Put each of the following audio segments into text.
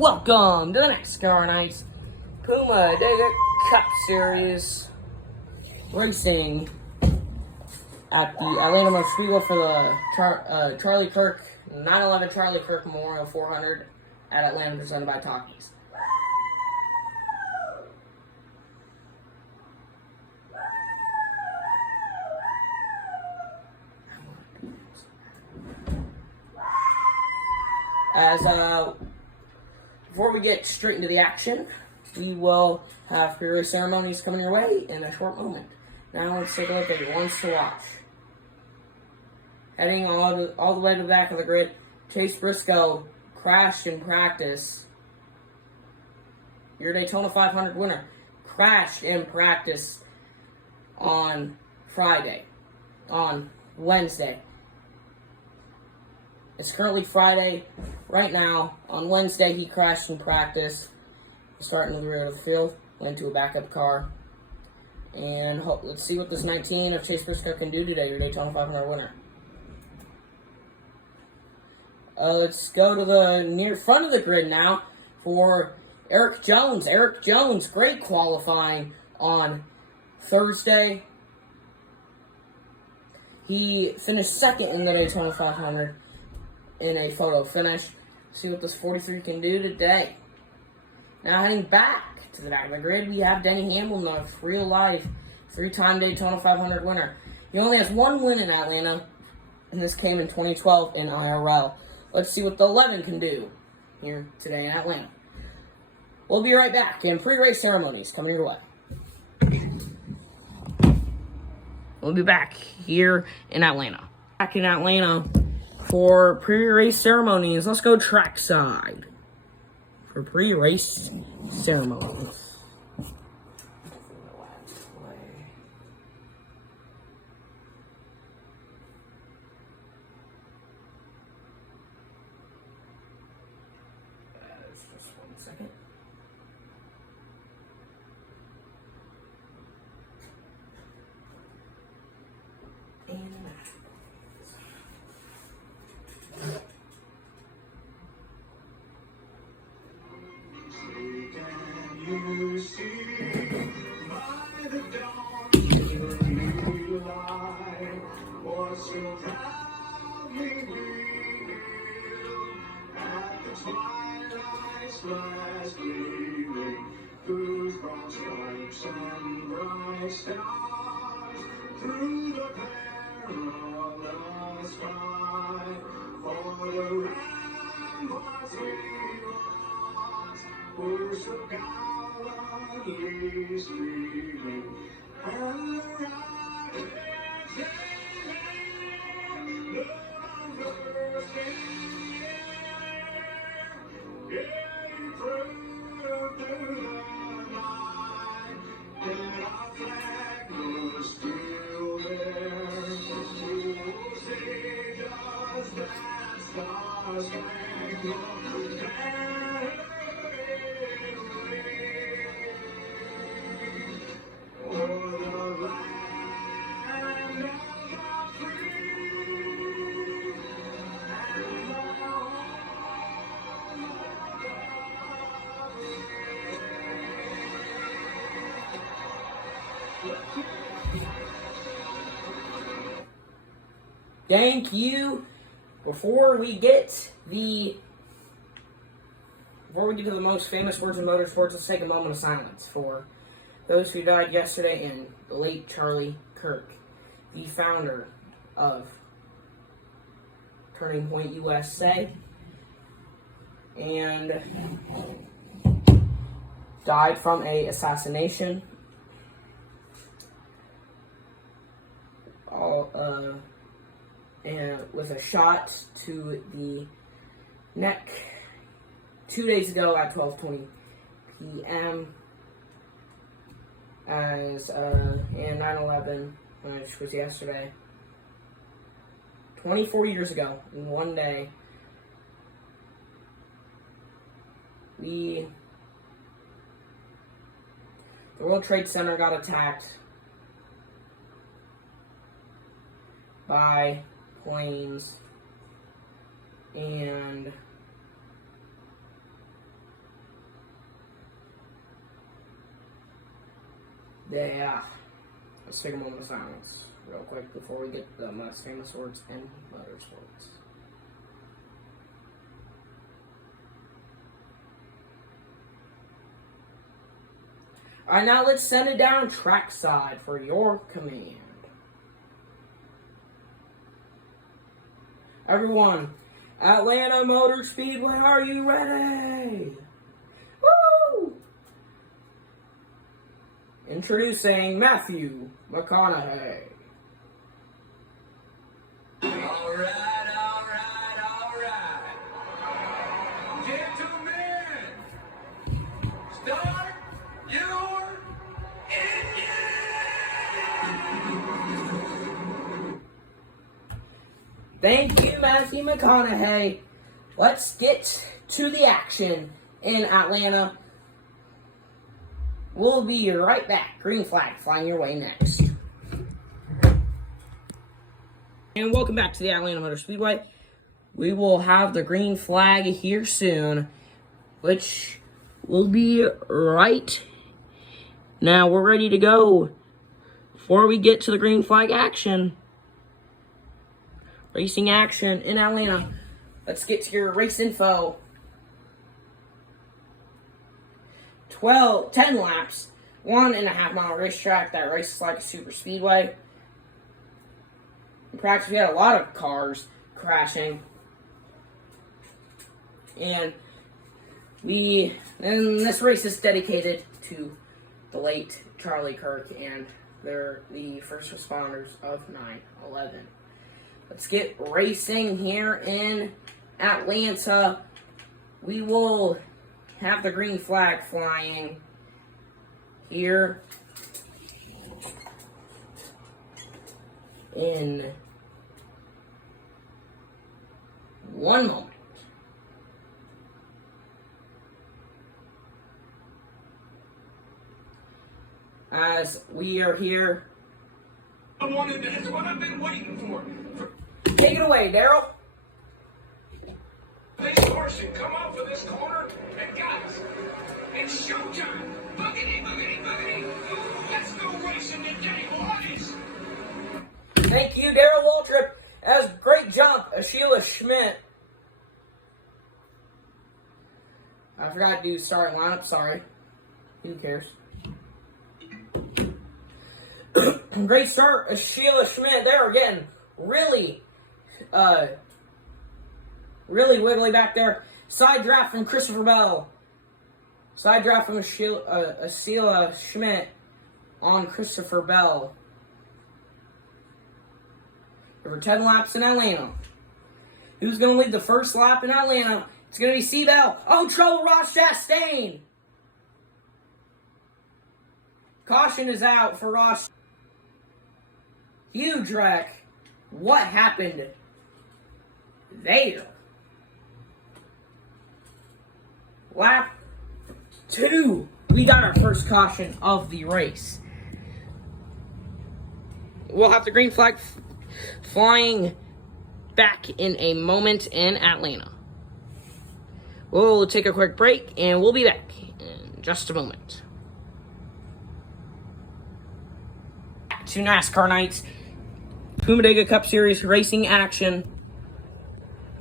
welcome to the NASCAR Nights Puma Desert Cup Series racing at the Atlanta Motor Speedway for the Charlie Kirk 911 Charlie Kirk Memorial 400 at Atlanta, presented by Takis. Before we get straight into the action, we will have pre-race ceremonies coming your way in a short moment. Now let's take a look at your ones to watch. Heading all the way to the back of the grid, Chase Briscoe crashed in practice. Your Daytona 500 winner crashed in practice on Wednesday. It's currently Friday. Right now, on Wednesday, he crashed in practice. Starting to the rear of the field, went to a backup car. And let's see what this 19 of Chase Briscoe can do today, your Daytona 500 winner. Let's go to the near front of the grid now for Eric Jones. Eric Jones, great qualifying on Thursday. He finished second in the Daytona 500 in a photo finish. See what this 43 can do today. Now heading back to the back of the grid, we have Denny Hamlin, a real-life three-time Daytona 500 winner. He only has one win in Atlanta, and this came in 2012 in IRL. Let's see what the 11 can do here today in Atlanta. We'll be right back, and pre-race ceremonies coming your way. We'll be back here in Atlanta. Back in Atlanta for pre-race ceremonies. Let's go trackside for pre-race ceremonies. Just 1 second. You see by the dawn's early light, what so proudly we hailed at the twilight's last gleaming, whose broad stripes and bright stars through the perilous sky, for the ramparts we lost were so gallantly streaming, and the riders came the first in the air, he proved through the night that our flag was still there. Oh, say does that star-spangled banner Thank you. Before we get to the most famous words in motorsports, let's take a moment of silence for those who died yesterday and the late Charlie Kirk, the founder of Turning Point USA, and died from an assassination. And with a shot to the neck 2 days ago at 12:20 p.m. as and 9/11, which was yesterday, 24 years ago, in one day, the World Trade Center got attacked by planes, and Yeah. Let's take a moment of silence real quick before we get to the most famous words and motorsports. Alright, now let's send it down trackside for your command. Everyone, Atlanta Motor Speedway, are you ready? Woo! Introducing Matthew McConaughey. All right. Gentlemen, start your engine! Thank you, Matthew McConaughey. Let's get to the action in Atlanta. We'll be right back. Green flag flying your way next. And welcome back to the Atlanta Motor Speedway. We will have the green flag here soon, which will be right now. We're ready to go. Before we get to the green flag action, racing action in Atlanta, let's get to your race info. 10 laps, 1.5 mile racetrack. That race is like a super speedway. In practice, we had a lot of cars crashing. And this race is dedicated to the late Charlie Kirk and the first responders of 9/11. Let's get racing here in Atlanta. We will have the green flag flying here in one moment. As we are here. That's what I've been waiting for. Take it away, Daryl. This horse should come up for this corner, and guys, it's showtime. Boogity. Let's go racing today, boys. Thank you, Daryl Waltrip. That was a great jump, Sheila Schmidt. I forgot to do starting lineup, sorry. Who cares? Great start, Sheila Schmidt. There again, really wiggly back there. Side draft from Christopher Bell. Side draft from Sheila Schmidt on Christopher Bell. Over 10 laps in Atlanta. Who's going to lead the first lap in Atlanta? It's going to be C-Bell. Oh, trouble, Ross Chastain. Caution is out for Ross. Huge wreck. What happened there? Lap 2. We got our first caution of the race. We'll have the green flag flying back in a moment in Atlanta. We'll take a quick break and we'll be back in just a moment. Back to NASCAR Nights Pumadega Cup Series racing action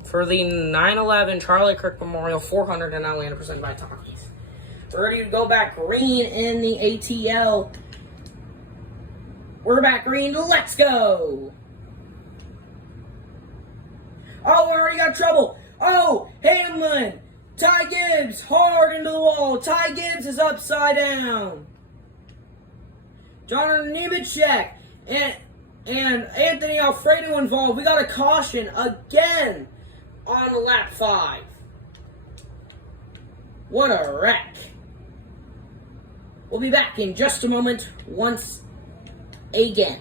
for the 9/11 Charlie Kirk Memorial 400 in Atlanta, presented by Takis. We're ready to go back green in the ATL. We're back green. Let's go. Oh, we already got trouble. Oh, Hamlin. Ty Gibbs hard into the wall. Ty Gibbs is upside down. Jonathan Nemechek and Anthony Alfredo involved. We got a caution again on lap 5. What a wreck. We'll be back in just a moment once again.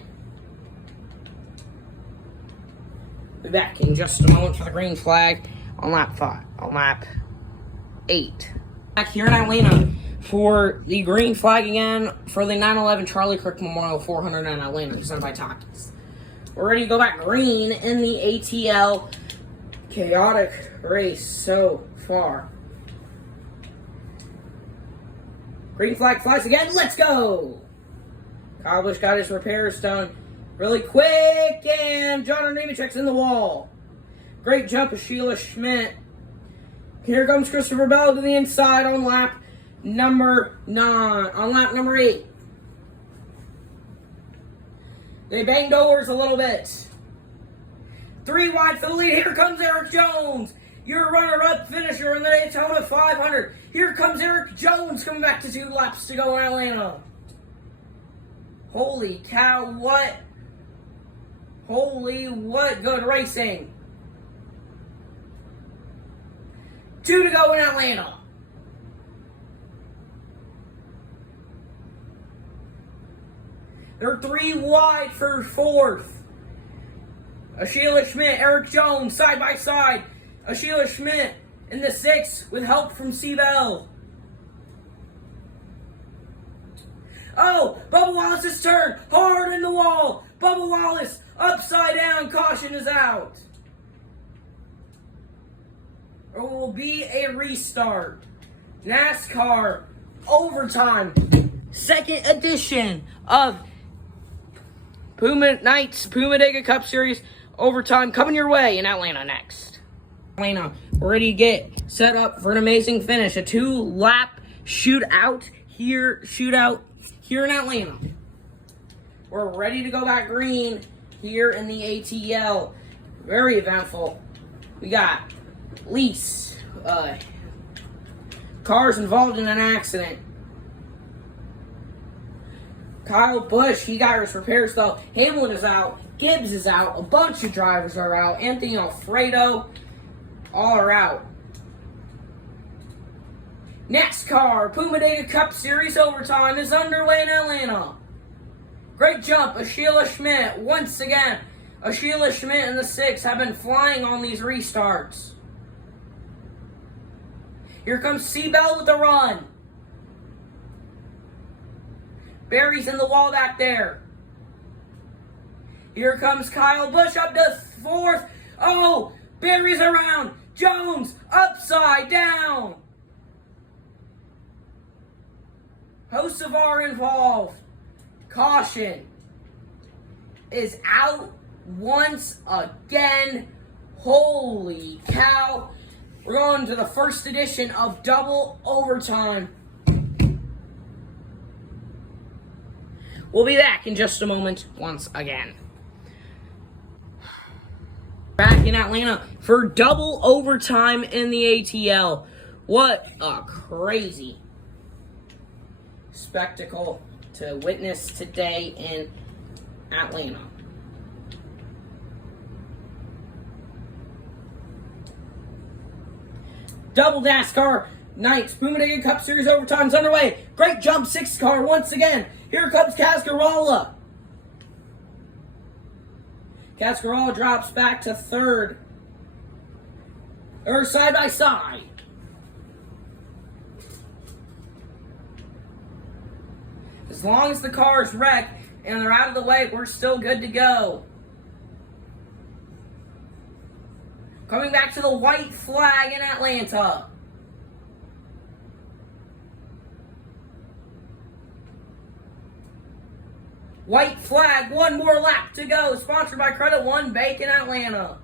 Be back in just a moment for the green flag on lap 5, on lap 8. Back here in Atlanta for the green flag again for the 9/11 Charlie Kirk Memorial 400 in Atlanta, presented by Takis. We're ready to go back green in the ATL. Chaotic race so far. Green flag flies again. Let's go. Kyle Busch got his repairs done really quick, and John Nemechek's in the wall. Great jump of Sheila Schmidt. Here comes Christopher Bell to the inside on lap number 8. They banged overs a little bit. 3 wide for the lead. Here comes Eric Jones, your runner-up finisher in the Daytona 500. Here comes Eric Jones coming back to 2 laps to go in Atlanta. Holy cow, what good racing. 2 to go in Atlanta. They're 3 wide for 4th. Sheila Schmidt, Eric Jones, side by side. Sheila Schmidt in the 6th with help from Seabell. Oh, Bubba Wallace's turn. Hard in the wall. Bubba Wallace upside down. Caution is out. There will be a restart. NASCAR overtime. 2nd edition of Puma Cup Series overtime coming your way in Atlanta next. Atlanta, we're ready to get set up for an amazing finish. A 2-lap shootout here in Atlanta. We're ready to go back green here in the ATL. Very eventful. We got least cars involved in an accident. Kyle Busch, he got his repairs though. Hamlin is out. Gibbs is out. A bunch of drivers are out. Anthony Alfredo, all are out. NASCAR Puma Cup Series overtime is underway in Atlanta. Great jump of Sheila Schmidt. Once again, Sheila Schmidt and the 6 have been flying on these restarts. Here comes Seabell with the run. Barry's in the wall back there. Here comes Kyle Busch up to 4th. Oh, Barry's around. Jones upside down. Hocevar involved. Caution is out once again. Holy cow. We're going to the 1st edition of double overtime. We'll be back in just a moment once again. Back in Atlanta for double overtime in the ATL. What a crazy spectacle to witness today in Atlanta. Double NASCAR Nights Puma Cup Series overtime's underway. Great jump, 6th car once again. Here comes Cascarola. Cascarola drops back to 3rd. Or side by side. As long as the car's wrecked and they're out of the way, we're still good to go. Coming back to the white flag in Atlanta. White flag, 1 more lap to go. Sponsored by Credit One Bank in Atlanta.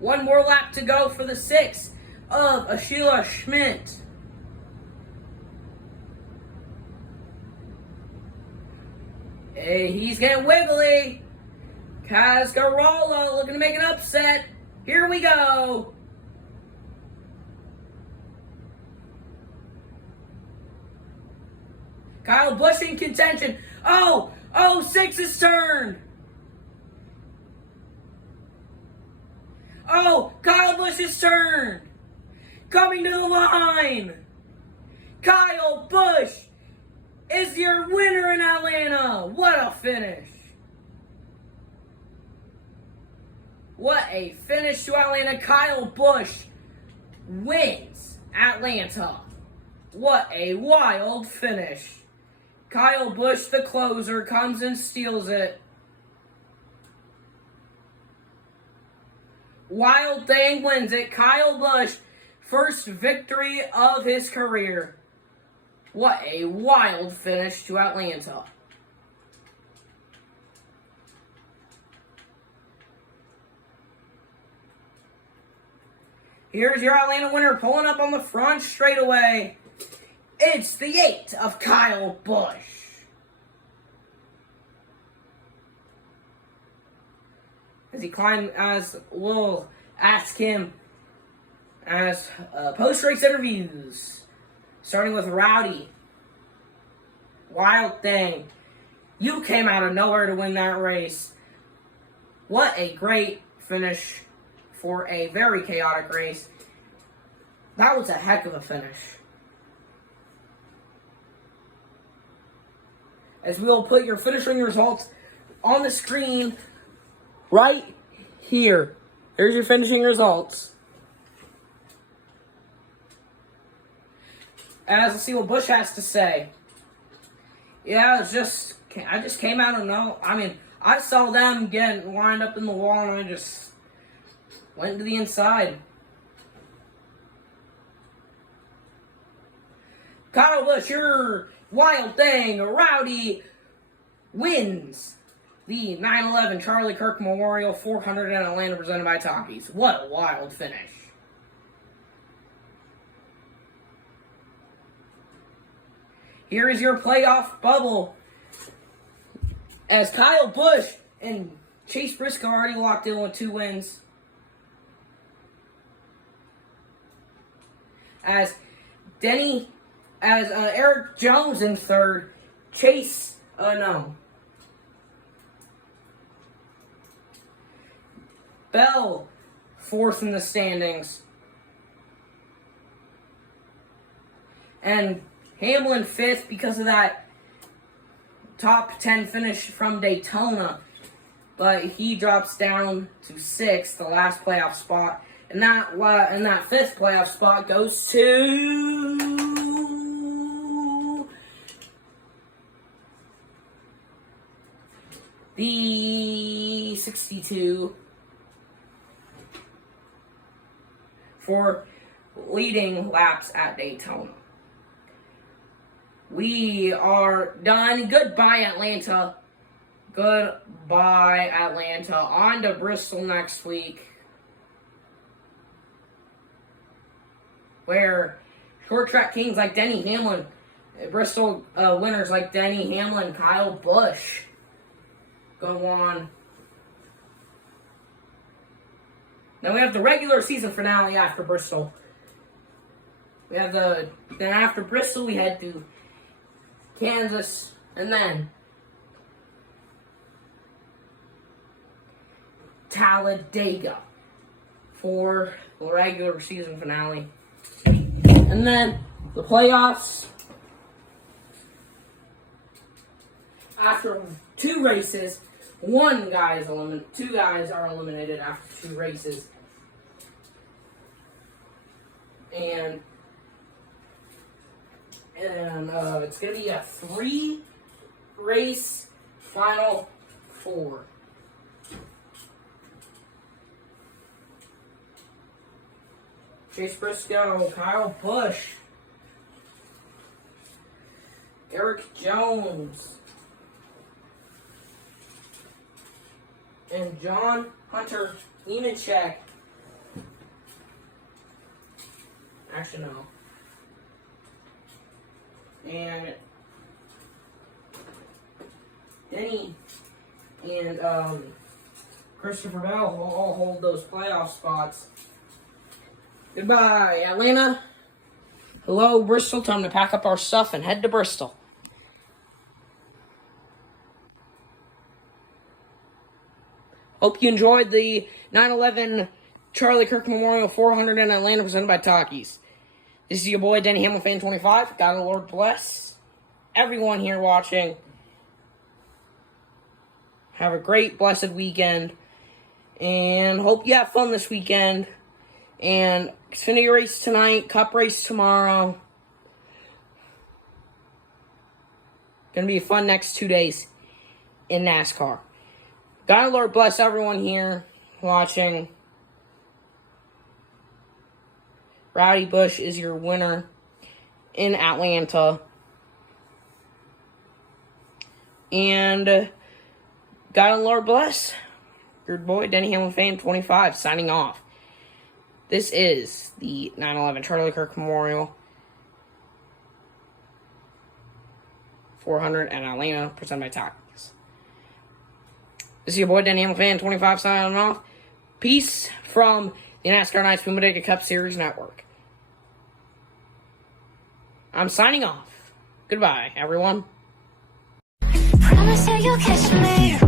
1 more lap to go for the 6th of Sheila Schmidt. Hey, he's getting wiggly. Cascarola looking to make an upset. Here we go. Kyle Busch in contention. Oh, 6's turn. Oh, Kyle Busch's turn. Coming to the line. Kyle Busch is your winner in Atlanta. What a finish. What a finish to Atlanta. Kyle Busch wins Atlanta. What a wild finish. Kyle Busch, the closer, comes and steals it. Wild Thing wins it. Kyle Busch, first victory of his career. What a wild finish to Atlanta. Here's your Atlanta winner pulling up on the front straightaway. It's the 8 of Kyle Busch. As we'll ask him as post-race interviews, starting with Rowdy. Wild thing. You came out of nowhere to win that race. What a great finish for a very chaotic race. That was a heck of a finish. As we'll put your finishing results on the screen right here. Here's your finishing results. As let's see what Busch has to say. Yeah, I just came out of no. I mean, I saw them getting lined up in the wall, and I just went to the inside. Kyle Busch, your wild thing, Rowdy, wins the 9/11 Charlie Kirk Memorial 400 in Atlanta presented by Takis. What a wild finish. Here is your playoff bubble. As Kyle Busch and Chase Briscoe already locked in with 2 wins. As Eric Jones in 3rd. Bell 4th in the standings. And Hamlin 5th because of that top 10 finish from Daytona. But he drops down to 6th, the last playoff spot. And that 5th playoff spot goes to the 62 for leading laps at Daytona. We are done. Goodbye, Atlanta. Goodbye, Atlanta. On to Bristol next week, where short track kings like Denny Hamlin, Bristol winners like Denny Hamlin, Kyle Busch go on. Then we have the regular season finale after Bristol. Then after Bristol we head to Kansas, and then Talladega for the regular season finale. And then the playoffs after 2 races. 2 guys are eliminated after 2 races. And it's going to be a 3-race Final Four. Chase Briscoe, Kyle Busch, Eric Jones, and John Hunter Nemechek. Actually, no. And Denny and Christopher Bell will all hold those playoff spots. Goodbye, Atlanta. Hello, Bristol. Time to pack up our stuff and head to Bristol. Hope you enjoyed the 9/11 Charlie Kirk Memorial 400 in Atlanta presented by Takis. This is your boy, Denny Hamlin, Fan 25. God the Lord bless everyone here watching. Have a great, blessed weekend. And hope you have fun this weekend. And Xfinity race tonight, Cup race tomorrow. Gonna be a fun next 2 days in NASCAR. God Lord bless everyone here watching. Rowdy Busch is your winner in Atlanta. And God and Lord bless. Your boy, Denny Hamlin Fan 25, signing off. This is the 9/11 Charlie Kirk Memorial 400 in Atlanta, presented by Takis. This is your boy, Denny Hamlin Fan 25, signing off. Peace from the NASCAR Nights Boomadiga Cup Series Network. I'm signing off. Goodbye, everyone. Promise you you'll catch me.